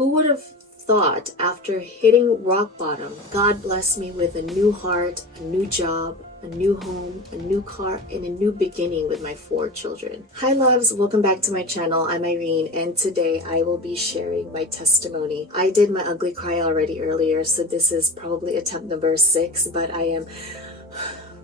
Who would have thought after hitting rock bottom, God blessed me with a new heart, a new job, a new home, a new car, and a new beginning with my 4 children. Hi loves, welcome back to my channel. I'm Irene, and today I will be sharing my testimony. I did my ugly cry already earlier, so this is probably attempt number 6, but I am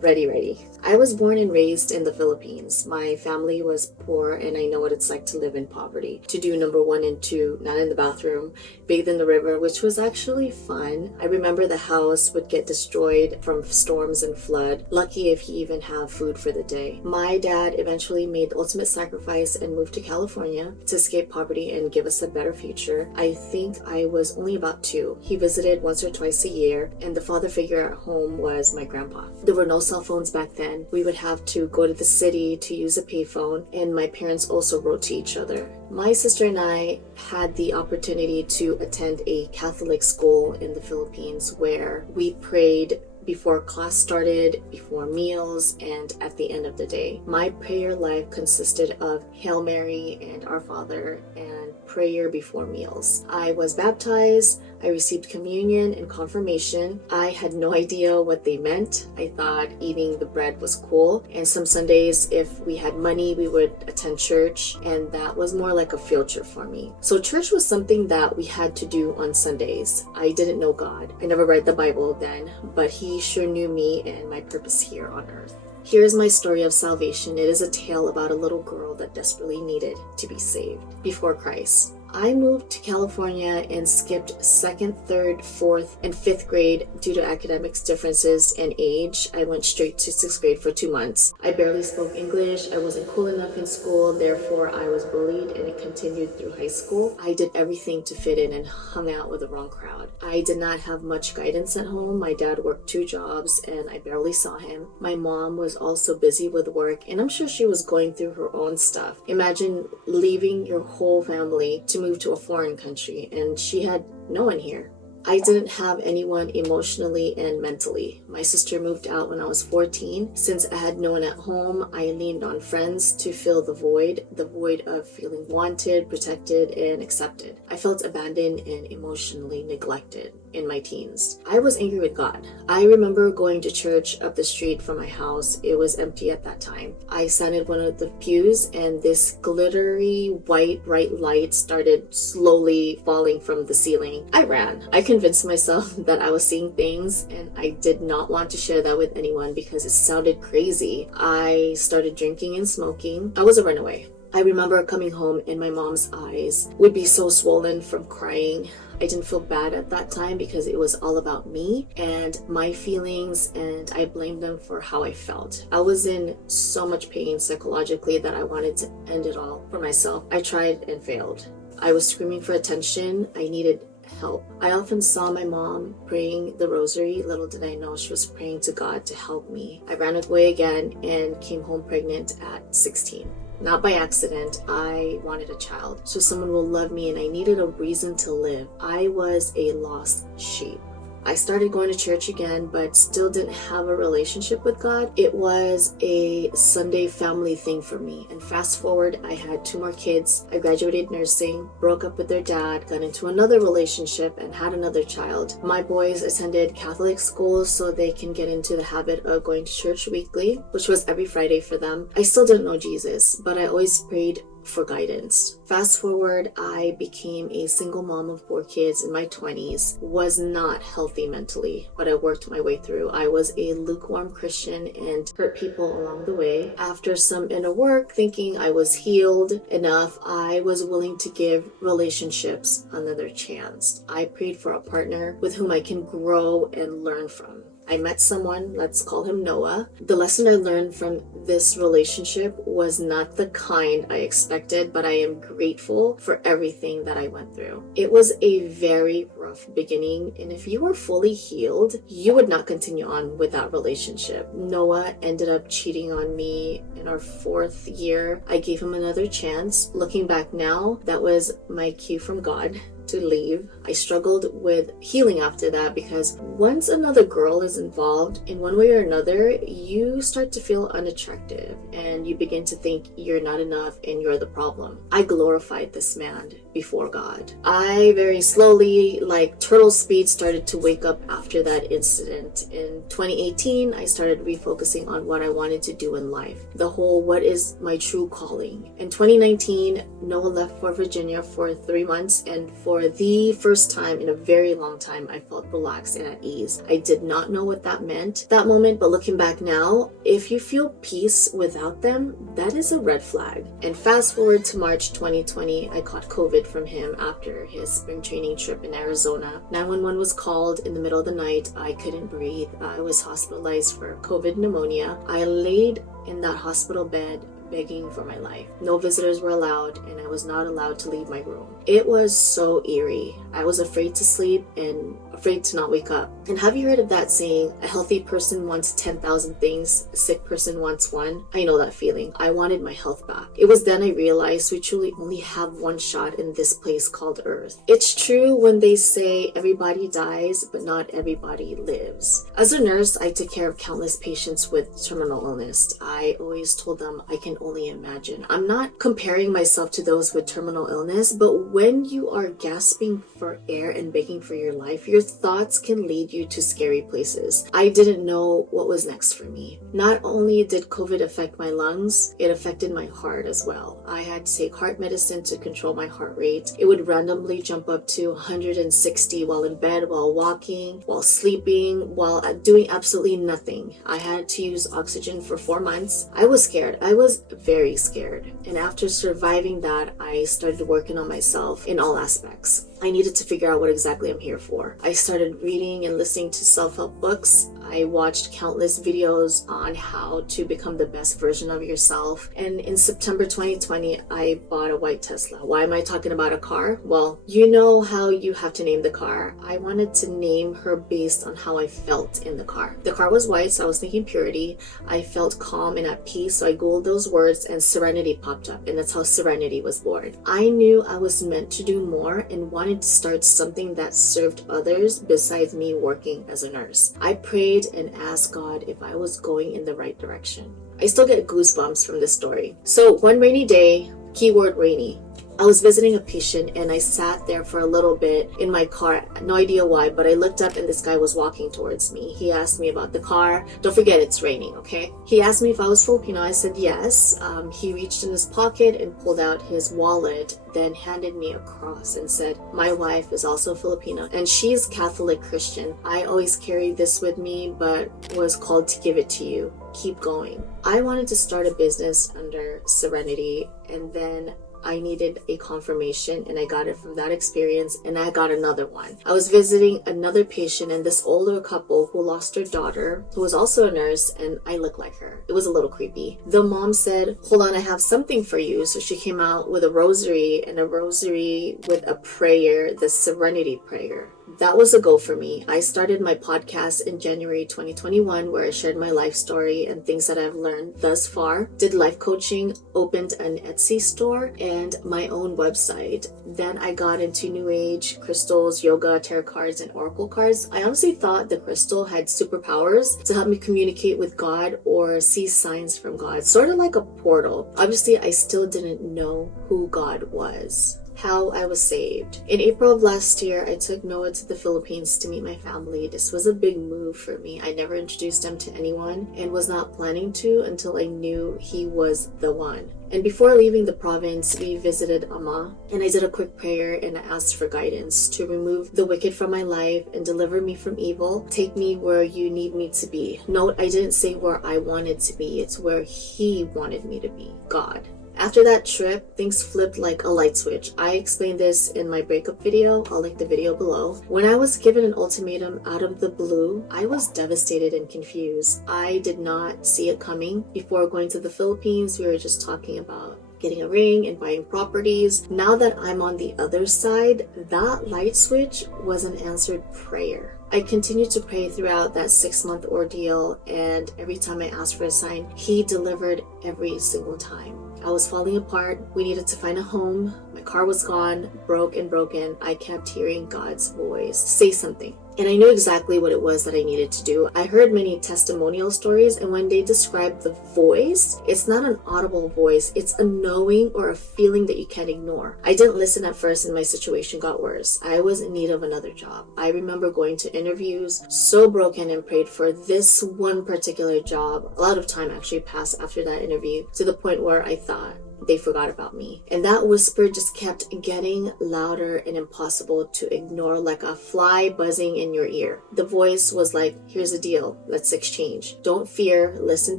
ready. I was born and raised in the Philippines. My family was poor, and I know what it's like to live in poverty. To do number 1 and 2, not in the bathroom, bathe in the river, which was actually fun. I remember the house would get destroyed from storms and flood. Lucky if he even have food for the day. My dad eventually made the ultimate sacrifice and moved to California to escape poverty and give us a better future. I think I was only about 2. He visited once or twice a year, and the father figure at home was my grandpa. There were no cell phones back then. We would have to go to the city to use a payphone, and my parents also wrote to each other. My sister and I had the opportunity to attend a Catholic school in the Philippines where we prayed before class started, before meals, and at the end of the day. My prayer life consisted of Hail Mary and Our Father and prayer before meals. I was baptized, I received communion and confirmation. I had no idea what they meant. I thought eating the bread was cool, and some Sundays, if we had money, we would attend church, and that was more like a field trip for me. So church was something that we had to do on Sundays. I didn't know God. I never read the Bible then, but He sure knew me and my purpose here on earth. Here's my story of salvation. It is a tale about a little girl that desperately needed to be saved before Christ. I moved to California and skipped 2nd, 3rd, 4th, and 5th grade due to academics differences and age. I went straight to 6th grade for 2 months. I barely spoke English. I wasn't cool enough in school, therefore I was bullied, and it continued through high school. I did everything to fit in and hung out with the wrong crowd. I did not have much guidance at home. My dad worked 2 jobs and I barely saw him. My mom was also busy with work, and I'm sure she was going through her own stuff. Imagine leaving your whole family to move to a foreign country, and she had no one here. I didn't have anyone emotionally and mentally. My sister moved out when I was 14. Since I had no one at home, I leaned on friends to fill the void of feeling wanted, protected, and accepted. I felt abandoned and emotionally neglected in my teens. I was angry with God. I remember going to church up the street from my house. It was empty at that time. I sat in one of the pews, and this glittery white bright light started slowly falling from the ceiling. I ran. I convinced myself that I was seeing things, and I did not want to share that with anyone because it sounded crazy. I started drinking and smoking. I was a runaway. I remember coming home and my mom's eyes would be so swollen from crying. I didn't feel bad at that time because it was all about me and my feelings, and I blamed them for how I felt. I was in so much pain psychologically that I wanted to end it all for myself. I tried and failed. I was screaming for attention. I needed help. I often saw my mom praying the rosary. Little did I know she was praying to God to help me. I ran away again and came home pregnant at 16. Not by accident. I wanted a child, so someone will love me, and I needed a reason to live. I was a lost sheep. I started going to church again, but still didn't have a relationship with God. It was a Sunday family thing for me. And fast forward, I had 2 more kids. I graduated nursing, broke up with their dad, got into another relationship, and had another child. My boys attended Catholic schools so they can get into the habit of going to church weekly, which was every Friday for them. I still didn't know Jesus, but I always prayed for guidance. Fast forward, I became a single mom of 4 kids in my 20s, was not healthy mentally, but I worked my way through. I was a lukewarm Christian and hurt people along the way. After some inner work, thinking I was healed enough, I was willing to give relationships another chance. I prayed for a partner with whom I can grow and learn from. I met someone, let's call him Noah. The lesson I learned from this relationship was not the kind I expected, but I am grateful for everything that I went through. It was a very rough beginning, and if you were fully healed, you would not continue on with that relationship. Noah ended up cheating on me in our 4th year. I gave him another chance. Looking back now, that was my cue from God to leave. I struggled with healing after that because once another girl is involved in one way or another, you start to feel unattractive and you begin to think you're not enough and you're the problem. I glorified this man before God. I very slowly, like turtle speed, started to wake up after that incident. In 2018, I started refocusing on what I wanted to do in life. The whole, what is my true calling? In 2019, Noah left for Virginia for 3 months, and for the first time in a very long time, I felt relaxed and at ease. I did not know what that meant that moment, but looking back now, if you feel peace without them, that is a red flag. And fast forward to March 2020, I caught COVID from him after his spring training trip in Arizona. 911 was called in the middle of the night. I couldn't breathe. I was hospitalized for COVID pneumonia. I laid in that hospital bed begging for my life. No visitors were allowed, and I was not allowed to leave my room. It was so eerie. I was afraid to sleep and afraid to not wake up. And have you heard of that saying, a healthy person wants 10,000 things, a sick person wants one? I know that feeling. I wanted my health back. It was then I realized we truly only have one shot in this place called Earth. It's true when they say everybody dies, but not everybody lives. As a nurse, I took care of countless patients with terminal illness. I always told them I can only imagine. I'm not comparing myself to those with terminal illness, but when you are gasping for air and begging for your life, your thoughts can lead you to scary places. I didn't know what was next for me. Not only did COVID affect my lungs, it affected my heart as well. I had to take heart medicine to control my heart rate. It would randomly jump up to 160 while in bed, while walking, while sleeping, while doing absolutely nothing. I had to use oxygen for 4 months. I was scared. I was very scared. And after surviving that, I started working on myself in all aspects. I needed to figure out what exactly I'm here for. I started reading and listening to self-help books. I watched countless videos on how to become the best version of yourself. And in September 2020, I bought a white Tesla. Why am I talking about a car? Well, you know how you have to name the car. I wanted to name her based on how I felt in the car. The car was white, so I was thinking purity. I felt calm and at peace, so I googled those words and Serenity popped up, and that's how Serenity was born. I knew I was meant to do more and wanted to start something that served others besides me working as a nurse. I prayed and asked God if I was going in the right direction. I still get goosebumps from this story. So one rainy day, keyword rainy, I was visiting a patient and I sat there for a little bit in my car. No idea why, but I looked up and this guy was walking towards me. He asked me about the car. Don't forget it's raining, okay? He asked me if I was Filipino. I said yes. He reached in his pocket and pulled out his wallet, then handed me a cross and said, my wife is also Filipino and she's Catholic Christian. I always carry this with me, but was called to give it to you. Keep going. I wanted to start a business under Serenity, and then I needed a confirmation and I got it from that experience, and I got another one. I was visiting another patient and this older couple who lost their daughter, who was also a nurse, and I looked like her. It was a little creepy. The mom said, hold on, I have something for you. So she came out with a rosary, and a rosary with a prayer, the Serenity prayer. That was a go for me. I started my podcast in January 2021 where I shared my life story and things that I've learned thus far, did life coaching, opened an Etsy store, and my own website. Then I got into New Age, crystals, yoga, tarot cards, and oracle cards. I honestly thought the crystal had superpowers to help me communicate with God or see signs from God, sort of like a portal. Obviously, I still didn't know who God was. How I was saved. In April of last year, I took Noah to the Philippines to meet my family. This was a big move for me. I never introduced him to anyone and was not planning to until I knew he was the one. And before leaving the province, we visited Ama, and I did a quick prayer and I asked for guidance to remove the wicked from my life and deliver me from evil. Take me where you need me to be. Note, I didn't say where I wanted to be. It's where he wanted me to be, God. After that trip, things flipped like a light switch. I explained this in my breakup video. I'll link the video below. When I was given an ultimatum out of the blue, I was devastated and confused. I did not see it coming. Before going to the Philippines, we were just talking about getting a ring and buying properties. Now that I'm on the other side, that light switch was an answered prayer. I continued to pray throughout that 6-month ordeal, and every time I asked for a sign, he delivered every single time. I was falling apart. We needed to find a home. My car was gone, broke and broken. I kept hearing God's voice. Say something. And I knew exactly what it was that I needed to do. I heard many testimonial stories, and when they describe the voice, it's not an audible voice, it's a knowing or a feeling that you can't ignore. I didn't listen at first and my situation got worse. I was in need of another job. I remember going to interviews, so broken, and prayed for this one particular job. A lot of time actually passed after that interview, to the point where I thought they forgot about me. And that whisper just kept getting louder and impossible to ignore, like a fly buzzing in your ear. The voice was like, here's a deal, let's exchange. Don't fear, listen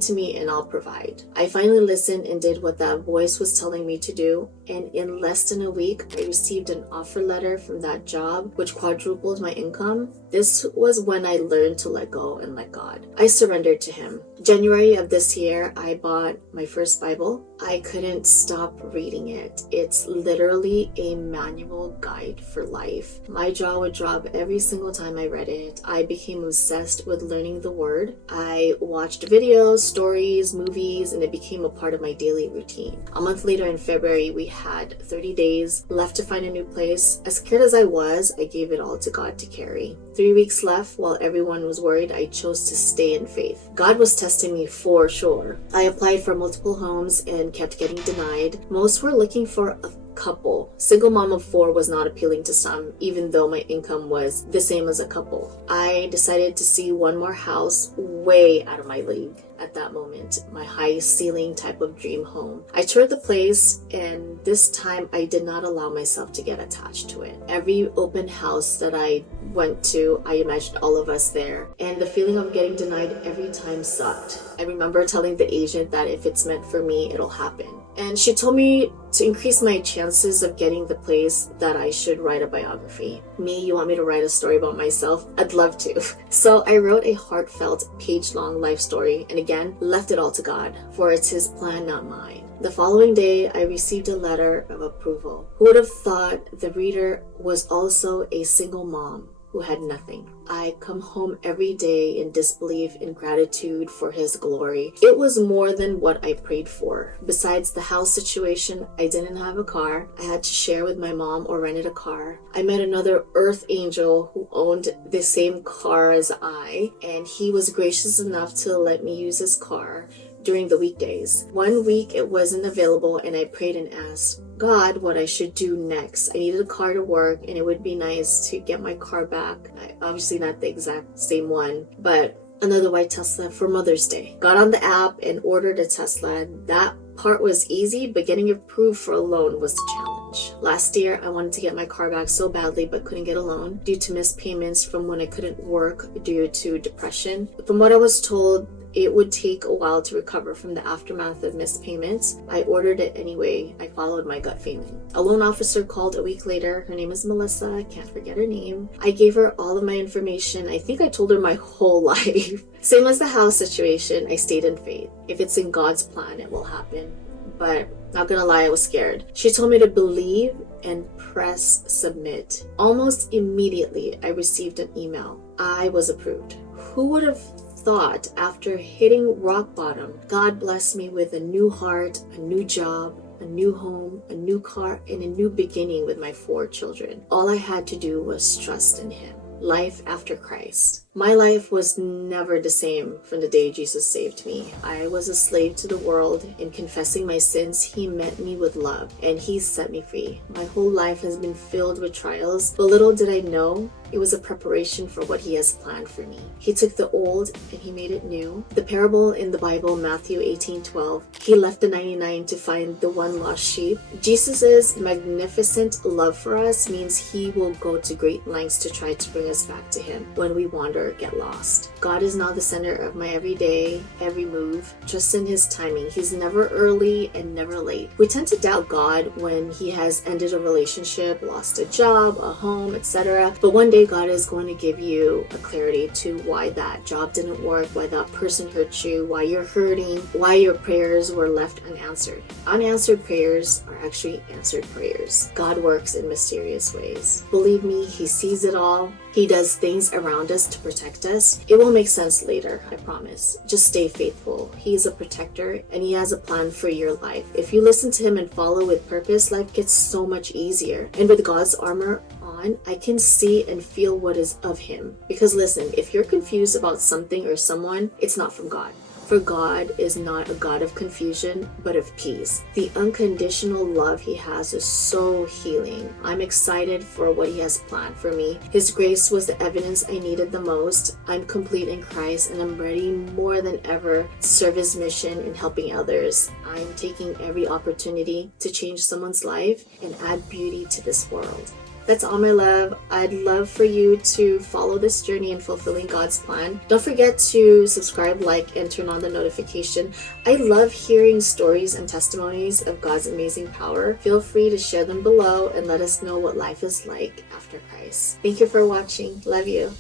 to me and I'll provide. I finally listened and did what that voice was telling me to do. And in less than a week, I received an offer letter from that job, which quadrupled my income. This was when I learned to let go and let God. I surrendered to Him. January of this year, I bought my first Bible. I couldn't stop reading it. It's literally a manual guide for life. My jaw would drop every single time I read it. I became obsessed with learning the Word. I watched videos, stories, movies, and it became a part of my daily routine. A month later in February, we had 30 days left to find a new place. As scared as I was, I gave it all to God to carry. 3 weeks left. While everyone was worried, I chose to stay in faith. God was testing me for sure. I applied for multiple homes and kept getting denied. Most were looking for a couple. Single mom of 4 was not appealing to some, even though my income was the same as a couple. I decided to see one more house way out of my league. At that moment, my high ceiling type of dream home. I toured the place, and this time I did not allow myself to get attached to it. Every open house that I went to, I imagined all of us there, and the feeling of getting denied every time sucked. I remember telling the agent that if it's meant for me, it'll happen. And she told me to increase my chances of getting the place that I should write a biography. Me, you want me to write a story about myself? I'd love to. So I wrote a heartfelt, page-long life story, and again, left it all to God, for it's His plan, not mine. The following day, I received a letter of approval. Who would have thought the reader was also a single mom who had nothing? I come home every day in disbelief and gratitude for His glory. It was more than what I prayed for. Besides the house situation, I didn't have a car. I had to share with my mom or rented a car. I met another earth angel who owned the same car as I, and he was gracious enough to let me use his car during the weekdays. 1 week it wasn't available, and I prayed and asked God what I should do next. I needed a car to work, and it would be nice to get my car back. Obviously not the exact same one, but another white Tesla for Mother's Day. Got on the app and ordered a Tesla. That part was easy, but getting approved for a loan was the challenge. Last year, I wanted to get my car back so badly, but couldn't get a loan due to missed payments from when I couldn't work due to depression. From what I was told, it would take a while to recover from the aftermath of missed payments. I ordered it anyway. I followed my gut feeling. A loan officer called a week later. Her name is Melissa. I can't forget her name. I gave her all of my information. I think I told her my whole life. Same as the house situation, I stayed in faith. If it's in God's plan, it will happen. But not gonna lie, I was scared. She told me to believe and press submit. Almost immediately, I received an email. I was approved. Who would have thought after hitting rock bottom, God blessed me with a new heart, a new job, a new home, a new car, and a new beginning with my 4 children. All I had to do was trust in Him. Life after Christ. My life was never the same from the day Jesus saved me. I was a slave to the world. In confessing my sins, He met me with love, and He set me free. My whole life has been filled with trials, but little did I know it was a preparation for what He has planned for me. He took the old and He made it new. The parable in the Bible, Matthew 18:12, He left the 99 to find the one lost sheep. Jesus' magnificent love for us means He will go to great lengths to try to bring us back to Him when we wander or get lost. God is now the center of my everyday, every move. Trust in His timing. He's never early and never late. We tend to doubt God when He has ended a relationship, lost a job, a home, etc. But one day God is going to give you a clarity to why that job didn't work, why that person hurt you, why you're hurting, why your prayers were left unanswered. Unanswered prayers are actually answered prayers. God works in mysterious ways. Believe me, He sees it all. He does things around us to protect us. It will make sense later, I promise. Just stay faithful. He is a protector, and He has a plan for your life. If you listen to Him and follow with purpose, life gets so much easier. And with God's armor on, on, I can see and feel what is of Him. Because listen, if you're confused about something or someone, it's not from God. For God is not a God of confusion, but of peace. The unconditional love He has is so healing. I'm excited for what He has planned for me. His grace was the evidence I needed the most. I'm complete in Christ, and I'm ready more than ever to serve His mission in helping others. I'm taking every opportunity to change someone's life and add beauty to this world. That's all, my love. I'd love for you to follow this journey in fulfilling God's plan. Don't forget to subscribe, like, and turn on the notification. I love hearing stories and testimonies of God's amazing power. Feel free to share them below and let us know what life is like after Christ. Thank you for watching. Love you.